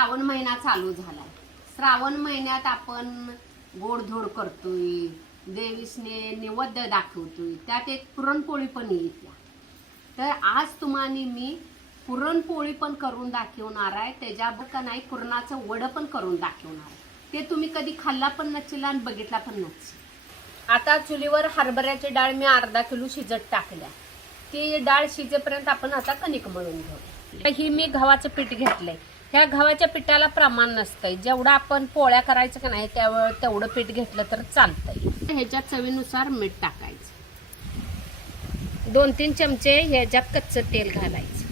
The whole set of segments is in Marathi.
श्रावण महिना चालू झालाय. श्रावण महिन्यात आपण गोडधोड करतोय, देवीसने निवेद्य दाखवतोय, त्यात एक पुरणपोळी पण येते. तर आज तुम्हाला मी पुरणपोळी पण करून दाखवणार आहे. त्याच्यावर का नाही पुरणाचं वडं पण करून दाखवणार आहे. ते तुम्ही कधी खाल्ला पण नसेल आणि बघितला पण नसेल. आता चुलीवर हरभऱ्याची डाळ मी अर्धा किलो शिजत टाकल्या. ती डाळ शिजेपर्यंत आपण आता कणिक मळून घेऊ. ही मी गव्हाचं पीठ घेतलंय. ह्या गव्हाच्या पिठाला प्रमाण नसतंय. जेवढं आपण पोळ्या करायचं का नाही तेवढं पीठ घेतलं तर चालतंय. ह्याच्यात चवीनुसार मीठ टाकायचं. 2-3 चमचे ह्याच्यात कच्चं तेल घालायचं.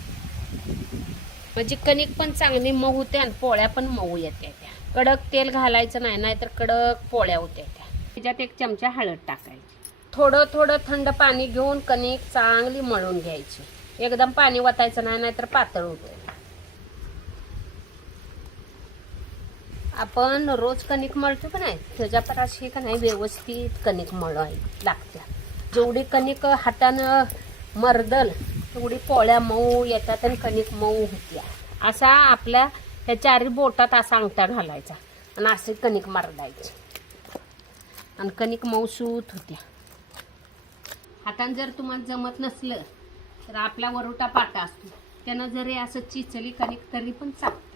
म्हणजे कणिक पण चांगली मऊ होते आणि पोळ्या पण मऊ येते. कडक तेल घालायचं नाही, नाहीतर कडक पोळ्या होत्या. ह्याच्यात 1 चमचा हळद टाकायची. थोडं थंड पाणी घेऊन कणिक चांगली मळून घ्यायची. एकदम पाणी वतायचं नाही, नाहीतर पातळ होते. आपण रोज कणिक मळतो का नाही त्याच्या अशी का नाही व्यवस्थित कणिक मळावी लागते. जेवढी कणिक हातानं मर्दल तेवढी पोळ्या मऊ येतात आणि कणिक मऊ होत्या. असा आपल्या ह्या 4 बोटात असा अंगठा घालायचा आणि असे कणिक मरदायचे आणि कणिक मऊसूत होत्या. हातानं जर तुम्हाला जमत नसलं तर आपला वरोटा पाटा असतो त्यानं जरी असं चिचली कणिक तरी पण चालते.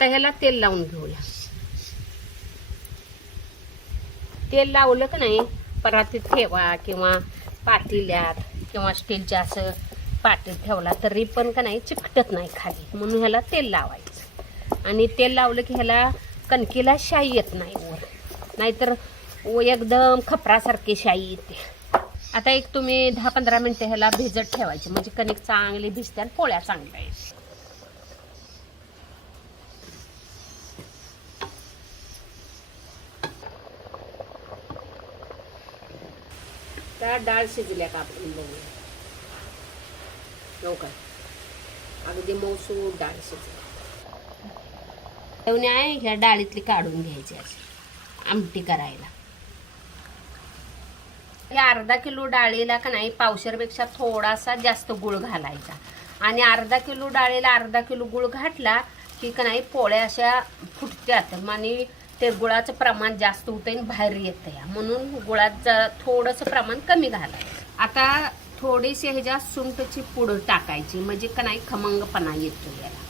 तर ह्याला तेल लावून घेऊया. तेल लावलं का नाही परातीत ठेवा किंवा पातेल्यात किंवा स्टीलच्या असं पाटीत ठेवला तरी पण का नाही चिकटत नाही खाली. म्हणून ह्याला तेल लावायचं. आणि तेल लावलं की ह्याला कणकीला शाई येत नाही वर, नाहीतर एकदम खपरासारखी शाई येते. आता एक तुम्ही 10-15 मिनिटं ह्याला भिजत ठेवायची म्हणजे कणिक चांगली भिजते आणि पोळ्या चांगल्या येतात. त्या डाळ शिजल्या का आपण बघूया. हो का अगदी मऊसूर डाळ शिजली. आहे ह्या डाळीतली काढून घ्यायची अशी आमटी करायला. या अर्धा किलो डाळीला का नाही पावशेरपेक्षा थोडासा जास्त गुळ घालायचा. आणि अर्धा किलो डाळीला अर्धा किलो गुळ घातला की का नाही पोळ्या अशा फुटत्यात. आणि ते गुळाचं प्रमाण जास्त होतं आणि बाहेर येतं. म्हणून गुळाचं थोडंसं प्रमाण कमी घालायचं. आता थोडीशी ह्याच्या सुंठची पूड टाकायची म्हणजे का नाही खमंगपणा येतो याला.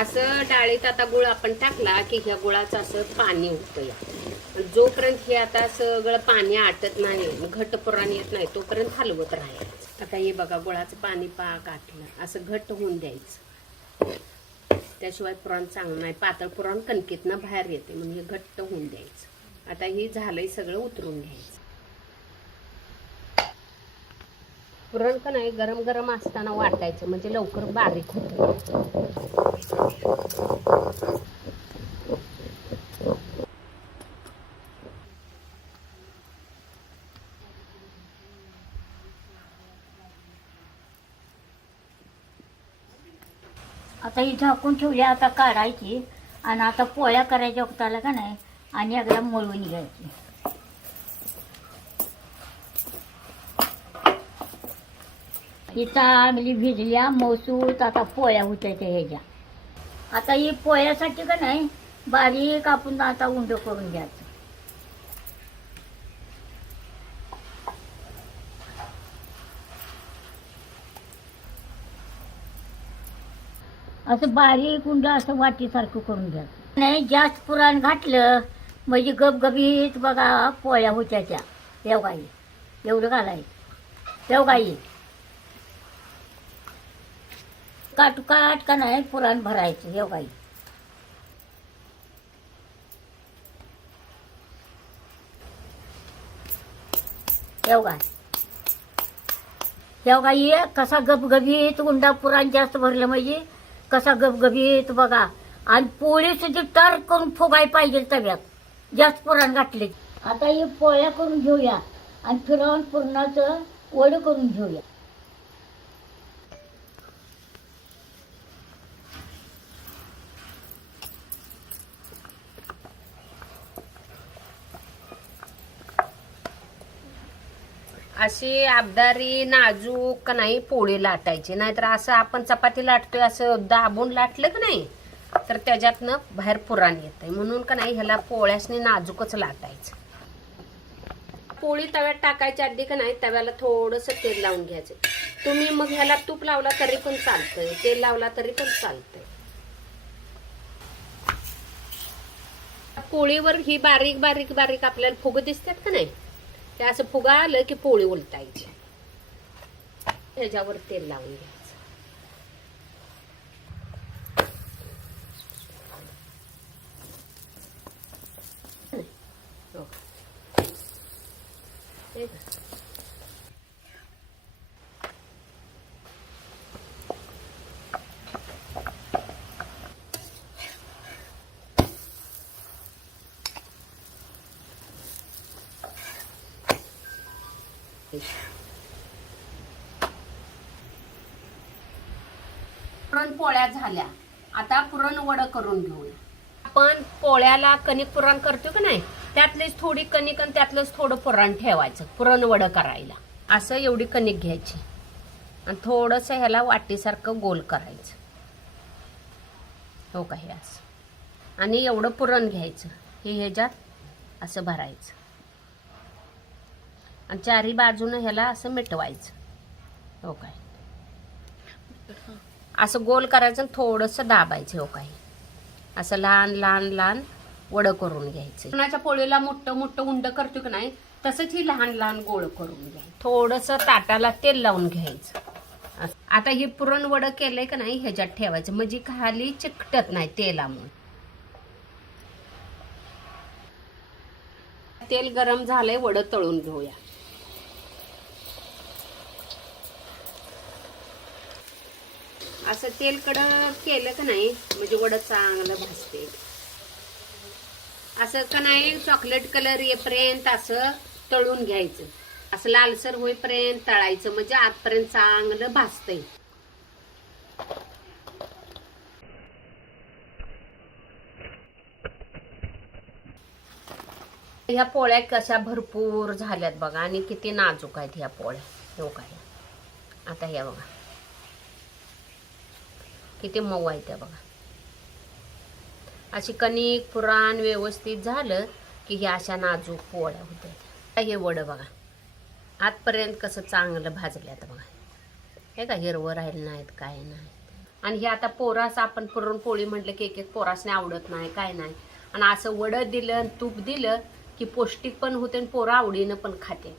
असं डाळीत आता गुळ आपण टाकला की ह्या गुळाचं असं पाणी उठतं या. जोपर्यंत हे आता सगळं पाणी आटत नाही घट्ट पुराण येत नाही तोपर्यंत हलवत राहायचं. आता हे बघा गुळाचं पाणी पाक आटलं असं घट्ट होऊन द्यायचं. त्याशिवाय पुरण चांगलं नाही. पातळ पुरण कणकीतनं बाहेर येते म्हणून हे घट्ट होऊन द्यायचं. आता हे झालंय सगळं उतरून घ्यायचं. पुरण का नाही गरम गरम असताना वाटायचं म्हणजे लवकर बारीक होतं. आता ही झाकून ठेवली. आता काढायची आणि आता पोळ्या करायच्या वक्ताला का नाही आणि एकदा मळून घ्यायची. ही चांगली भिजल्या मसूत आता पोळ्या होत्या ह्याच्या. आता ही पोळ्यासाठी का नाही बारीक आपण आता उंड करून घ्यायचं. असं बारीक उंड असं वाटीसारखं करून घ्यायचं. नाही जास्त पुरण घातलं म्हणजे गबगबीत बघा पोळ्या होत्या त्या. एवढाही एवढं घालायचं. एवढाही काटकाट का नाही पुरण भरायचं. एवढाही एवढाही कसा गबगबीत उंडा पुरण जास्त भरलं म्हणजे कसा गबगबीत बघा. आणि पोळी सुद्धा टर करून फुगाय पाहिजे तव्यात जास्त पुरण घातले. आता ही पोळ्या करून घेऊया आणि फिरवून पुरणाचं वडं करून घेऊया. अशी आबदारी नाजूक का नाही पोळी लाटायची, नाहीतर असं आपण चपाती लाटतोय असं दाबून लाटलं का नाही तर त्याच्यातनं बाहेर पुराण येतंय. म्हणून का नाही ह्याला पोळ्यासनी नाजूकच लाटायचं. पोळी तव्यात टाकायच्या आधी का नाही तव्याला थोडंसं तेल लावून घ्यायचं. तुम्ही मग ह्याला तूप लावला तरी पण चालतंय, तेल लावला तरी पण चालतंय. पोळीवर ही बारीक बारीक बारीक आपल्याला फुग दिसतात का नाही, ते असं फुगा आलं की पोळी उलटायची. ह्याच्यावर तेल लावून घ्यायचं. पुरणपोळ्या झाल्या. आता पुरण वडं करून घेऊया. आपण पोळ्याला कणिक पुरण करतो का नाही, त्यातलीच थोडी कणिक आणि त्यातलंच थोडं पुरण ठेवायचं पुरण वडं करायला. असं एवढी कणिक घ्यायची आणि थोडंसं ह्याला वाटीसारखं गोल करायचं. हो का, हे असं. आणि एवढं पुरण घ्यायचं, हे ह्याच्यात असं भरायचं आणि चारी बाजूनं ह्याला असं मिटवायचं. हो काय, असं गोल करायचं आणि थोडंसं दाबायचं. हो काय, असं लहान लहान लहान वडं करून घ्यायचं. पुरणाच्या पोळीला मोठं मोठं उंड करतो की नाही तसंच ही लहान लहान गोळ करून घ्यायचं. थोडंसं ताटाला तेल लावून घ्यायचं. आता हे पुरण वडं केलंय का नाही ह्याच्यात ठेवायचं, म्हणजे खाली चिकटत नाही तेलामुळे. तेल गरम झालंय, वडं तळून घेऊया. असं तेल कडक केलं का नाही म्हणजे वडं चांगलं भाजते. असं का नाही चॉकलेट कलर येईपर्यंत असं तळून घ्यायचं. असं लालसर होईपर्यंत तळायचं, म्हणजे आतपर्यंत चांगलं भाजतंय. ह्या पोळ्या कशा भरपूर झाल्यात बघा आणि किती नाजूक आहेत ह्या पोळ्या. हो काय, आता ह्या बघा किती मऊ आहे त्या बघा. अशी कणिक पुराण व्यवस्थित झालं की ह्या अशा नाजूक पोळ्या होत्या. हे वडं बघा आतपर्यंत कसं चांगलं भाजल्यात बघा. हे का हिरवं राहिलं नाहीत काय नाही. आणि हे आता पोरास आपण पुरणपोळी म्हटलं की एक एक पोरासने आवडत नाही काय नाही, आणि असं वडं दिलं तूप दिलं की पौष्टिक पण होते आणि पोरं आवडीनं पण खाते.